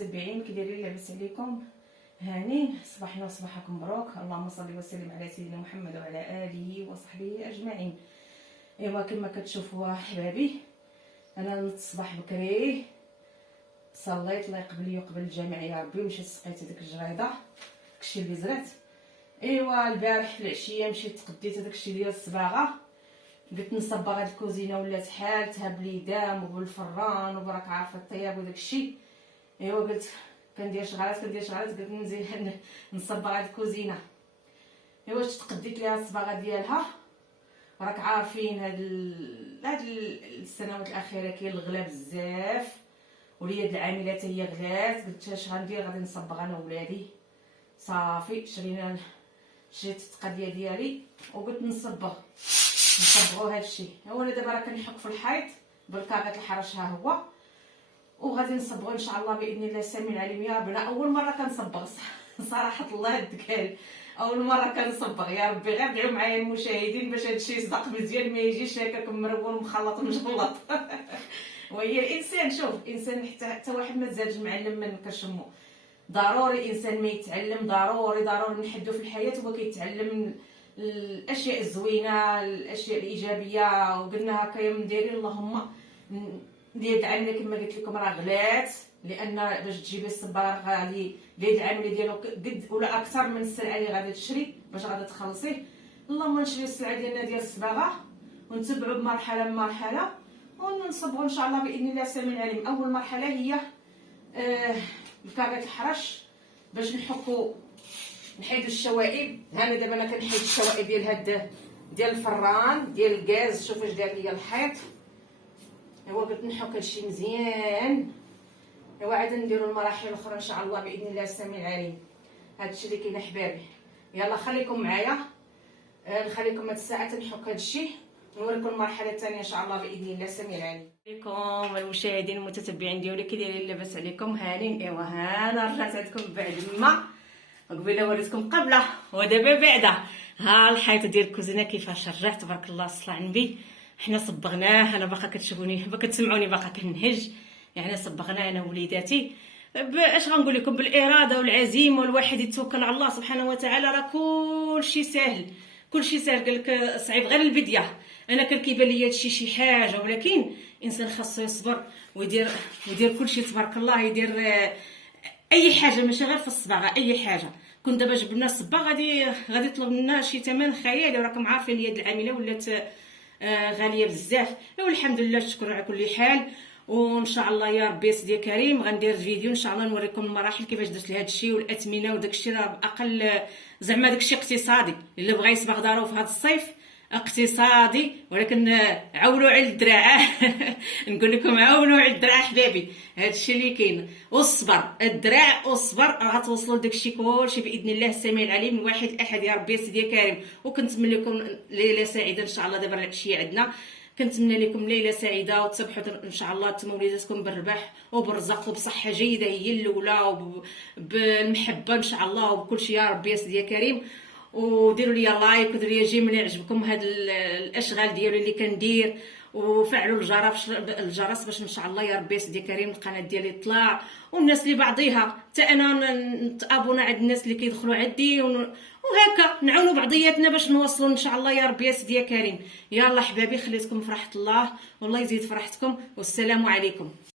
المتتبعين كي دايرين؟ لاباس عليكم؟ هانين صباحنا وصباحكم مبروك. اللهم صل وسلم على سيدنا محمد وعلى اله وصحبه اجمعين. ايوا كما كتشوفوا احبابي، انا نضت الصباح بكري، صليت الله يقبل لي ويقبل الجميع يا ربي، مشيت سقيت هذيك الجريده داكشي اللي زرعت. ايوا البارح في العشيه مشيت تقديت هذاكشي ديال الصباغه، قلت نصبغ هاد الكوزينه ولات حالتها بليدام وبالفران وبراك عارفه الطياب وداكشي. ايوا قلت كندير شغالات قلت نزيد نصبغ هاد الكوزينه. ايوا تقديت ليها الصباغه ديالها، راك عارفين هاد السنوات الاخيره كاين الغلا بزاف واليد العامله حتى هي غلات. قلت اش غندير؟ غادي نصبغ انا وولادي. صافي شريت التقديه ديالي وقلت نصبغوا هادشي. هو انا دابا راه كنحك في الحيط بالكاغيط الحرش، ها هو، وغادي نصبغوا ان شاء الله باذن الله السميع العليم يا ربي. اول مره كنصبغ صراحه الله الدكال، اول مره كنصبغ يا ربي. غير دعوا معايا المشاهدين باش هادشي يصدق مزيان، ما يجيش هكاك مرون مخلط ومجلط. وهي الانسان، شوف الانسان حتى واحد ما تزادش معلم من كرشمو. ضروري الانسان ما يتعلم، ضروري نحدو في الحياه هو كيتعلم الاشياء الزوينه، الاشياء الايجابيه. وقلنا هكا يا مديرين اللهم اليد العامله كما قلت لكم راه غلات، لان باش تجيبي الصباغ غادي اليد العامله ديالو قد ولا اكثر من السلعه اللي غادي تشري باش غادي تخلصيه. اللهم نشري السلعه ديالنا ديال الصباغه ونتبعوا بمرحله بمرحله ونصبغوا ان شاء الله باذن الله السميع العليم. اول مرحله هي الكاغيط الحرش باش نحيدوا الشوائب. انا دابا كنحيد الشوائب ديال الفران ديال الغاز. شوف اش دار ليا الحيط. ايوا قلت نحك هادشي مزيان. ايوا عاد نديروا المراحل الاخرى ان شاء الله باذن الله السميع العليم. هادشي اللي كاين احبابي. يلا خليكم معايا، نخليكم هاد الساعه تنحك هادشي نوريكم المرحله الثانيه ان شاء الله باذن الله السميع العليم. عليكم المشاهدين المتتبعين ديالي، كي دايرين؟ لاباس عليكم؟ هانين. ايوا انا رجعت عندكم بعد ما قبيله وريتكم قبله ودابا بعدا. ها الحيط ديال الكوزينه كيفاش رجع تبارك الله الصلاه على النبي. حنا صبغناه، انا باقا كتشوفوني باقا كتسمعوني باقا كنهج. يعني صبغناه انا ووليداتي. اش غنقول لكم؟ بالاراده والعزيمه والواحد يتوكل على الله سبحانه وتعالى راه كلشي ساهل. كلشي ساهل. قالك صعيب غير البديه. انا كان كيبان لي هادشي شي حاجه، ولكن الانسان خاصو يصبر ويدير كلشي تبارك الله. يدير اي حاجه ماشي غير في الصباغه، اي حاجه. كنت دابا جبنا الصباغ غادي يطلب لنا شي ثمن خيالي، وراكم عارفين اليد العامله ولات غاليه بزاف. والحمد لله شكرا على كل حال. وان شاء الله يا ربي سيدي كريم غندير فيديو ان شاء الله نوريكم المراحل كيفاش درت لهذا الشيء والاثمنه وداكشي. راه اقل زعما داكشي اقتصادي اللي بغى يصبغ دارو في هذا الصيف اقتصادي، ولكن عولوا على الدراع. نقول لكم عولوا على الدراع حبابي. هادشي اللي كاين. والصبر الدراع والصبر غتوصلوا لداكشي كلشي باذن الله السميع العليم. الواحد الاحد يا ربي سيدي كريم. وكنتمنى لكم ليله سعيده ان شاء الله. دابا العشيه عندنا، كنتمنى لكم ليله سعيده وتصبحوا ان شاء الله تموليداتكم بالربح وبالرزق وبصحه جيده هي الاولى، وبالمحبه ان شاء الله وبكل شيء يا ربي يا سيدي كريم. وديروا لي لايك وديروا لي جيم اللي عجبكم هاد الاشغال ديالي اللي كندير، وفعلوا الجرس باش ان شاء الله يا ربي سيدي كريم القناه ديالي تطلع والناس اللي بعضيها حتى انا نتابونا عند الناس اللي كيدخلوا عندي، وهكا نعاونوا بعضياتنا باش نوصلوا ان شاء الله يا ربي يا سيدي كريم. يلا حبابي خليتكم فرحه الله والله يزيد فرحتكم، والسلام عليكم.